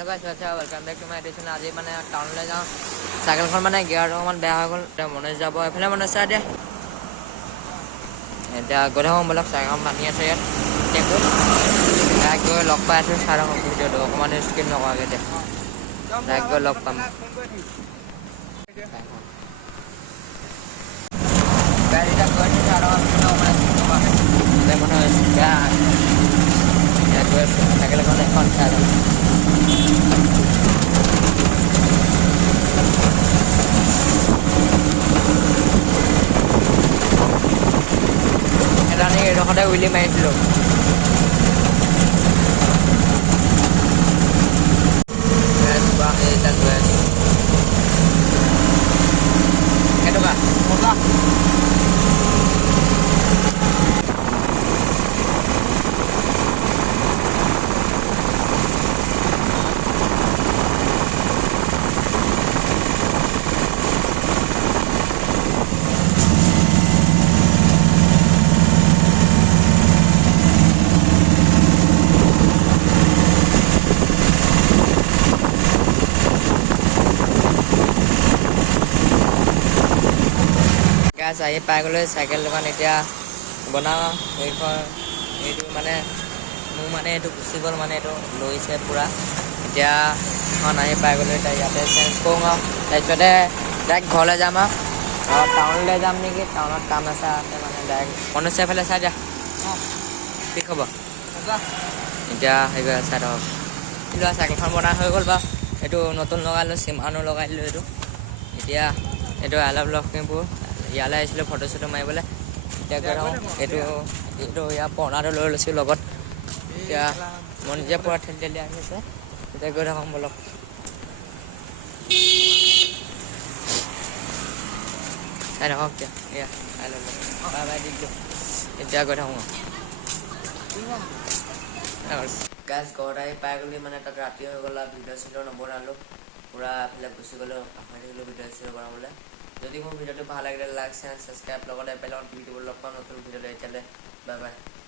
hello guys welcome back to my edition आज माने टाउनले जाओ साइकेलখন माने गियार অকমান বেয়া হৈ গ'ল এটা মনে যাব এফালে মনে চাই দে এটা গধা বলক সাইকেলখন বানি আছে ইয়াত টেকো এক গৈ লগ পাই আছো সাৰা ভিডিওটো অকমান স্কিপ নকৰাকে দে এক গৈ লগ পাম গাড়ীটা গৈ সাৰা অকমান নকৰাকে দে মনে বেয়া এক গৈ সাইকেলখন এখন চাই এডোখৰতে উইলি মাৰিছিলোঁ কেনেকুৱা আহি পাই গ'লে চাইকেল দোকান এতিয়া বনাওঁ এইটো মানে মোৰ মানে এইটো গুচি গ'ল মানে এইটো লৈছে পূৰা এতিয়া এখন আহি পাই গ'লে এতিয়া ইয়াতে চেঞ্জ কৰোঁ আৰু তাৰপিছতে ডাইৰেক্ট ঘৰলৈ যাম আৰু টাউনলৈ যাম নেকি টাউনত কাম আছে মানে ডাইৰেক্ট মনোজ এফালে চাই দিয়া কি খবৰ এতিয়া হেৰি কৰি চাই ধৰক কিন্তু চাইকেলখন বনাই হৈ গ'ল বাৰু এইটো নতুন লগালোঁ চিমানো লগাই দিলোঁ এতিয়া এইটো আই লাভ লখিমপুৰ ইয়ালৈ আহিছিলোঁ ফটো চটো মাৰিবলৈ এতিয়া গৈ থাকোঁ এইটো ইয়াৰ পুৰণাটো লৈ লৈছোঁ লগত এতিয়া মই নিজে পূৰা ঠেলি আহিছে এতিয়া গৈ থাকোঁ বলক চাই থাকক এতিয়া এয়া চাই ল'লোঁ বাই বাই দিলোঁ এতিয়া গৈ থাকোঁ গাছ ঘৰত আহি পাই গ'লি মানে তাত ৰাতি হৈ গ'ল আৰু ভিডিঅ' চিডিঅ' নবনালোঁ পূৰা এফালে গুচি গ'লোঁ পাহৰি থাকিলোঁ ভিডিঅ' চিডিঅ' বনাবলৈ যদি মোৰ ভিডিঅ'টো ভাল লাগিলে লাইক শ্বেয়াৰ ছাবস্ক্ৰাইব লগতে বেল আইকন টিপি দিব লগ পাম নতুন ভিডিঅ'লৈ এতিয়ালৈ বাই বাই